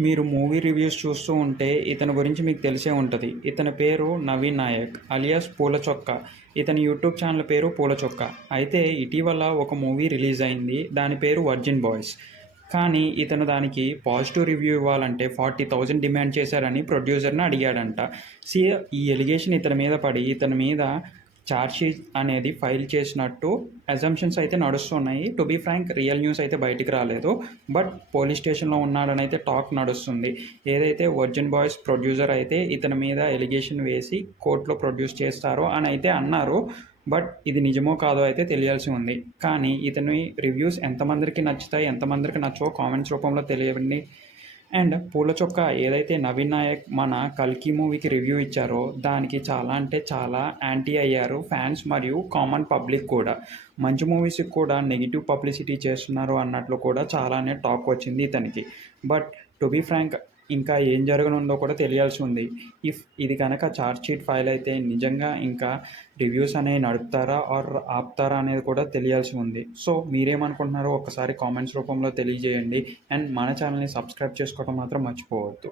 మీరు movie reviews చూస్తూ ఉంటే ఇతని గురించి మీకు తెలిసే ఉంటది. ఇతని పేరు నవీన్ నాయక్ అలియాస్ పూల చొక్కా. ఇతని యూట్యూబ్ ఛానల్ పేరు పూల చొక్కా. అయితే ఇటీవల ఒక మూవీ రిలీజ్ అయింది. దాని పేరు 'వర్జిన్ బాయ్స్'. కానీ ఇతను దానికి పాజిటివ్ రివ్యూ ఇవ్వాలంటే 40,000 డిమాండ్ చేశారని ప్రొడ్యూసర్‌ని అడిగాడంట. సీ ఈ ఎలిగేషన్ ఇతని మీద పడి ఇతని మీద ఛార్జ్‌షీట్ అనేది ఫైల్ చేసినట్టు అజంప్షన్స్ అయితే నడుస్తున్నాయి. To be frank real news అయితే బయటికి రాలేదు. బట్ పోలీస్ స్టేషన్‌లో ఉన్నాడనైతే టాక్ నడుస్తుంది. ఏదైతే 'వర్జిన్ బాయ్స్' ప్రొడ్యూసర్ అయితే ఇతని మీద ఎలిగేషన్ వేసి కోర్ట్‌లో ప్రొడ్యూస్ చేస్తారో అని అయితే అన్నారు. బట్ ఇది నిజమో కాదో అయితే తెలియాల్సి ఉంది. కానీ ఇతని రివ్యూస్ ఎంతమందికి నచ్చుతాయి, ఎంతమందికి నచ్చవో కామెంట్స్ రూపంలో తెలియవండి. అండ్ పూల చొక్కా ఏదైతే నవీన్ నాయక్ మన 'కల్కి' మూవీకి రివ్యూ ఇచ్చారో దానికి చాలా అంటే చాలా యాంటీ అయ్యారు ఫ్యాన్స్ మరియు కామన్ పబ్లిక్ కూడా. మంచి మూవీస్‌కి కూడా నెగెటివ్ పబ్లిసిటీ చేస్తున్నారు అన్నట్లు కూడా చాలానే టాక్ వచ్చింది ఇతనికి. బట్ టు బీ ఫ్రాంక్ ఇంకా ఏం జరగనుందో కూడా తెలియాల్సి ఉంది. ఇఫ్ ఇది కనుక ఛార్జ్‌షీట్ ఫైల్ అయితే నిజంగా ఇంకా రివ్యూస్ అనేవి నడుపుతారా ఆర్ ఆపుతారా అనేది కూడా తెలియాల్సి ఉంది. సో మీరేమనుకుంటున్నారో ఒక్కసారి కామెంట్స్ రూపంలో తెలియజేయండి. అండ్ మన ఛానల్‌ని సబ్స్క్రైబ్ చేసుకోవడం మాత్రం మర్చిపోవద్దు.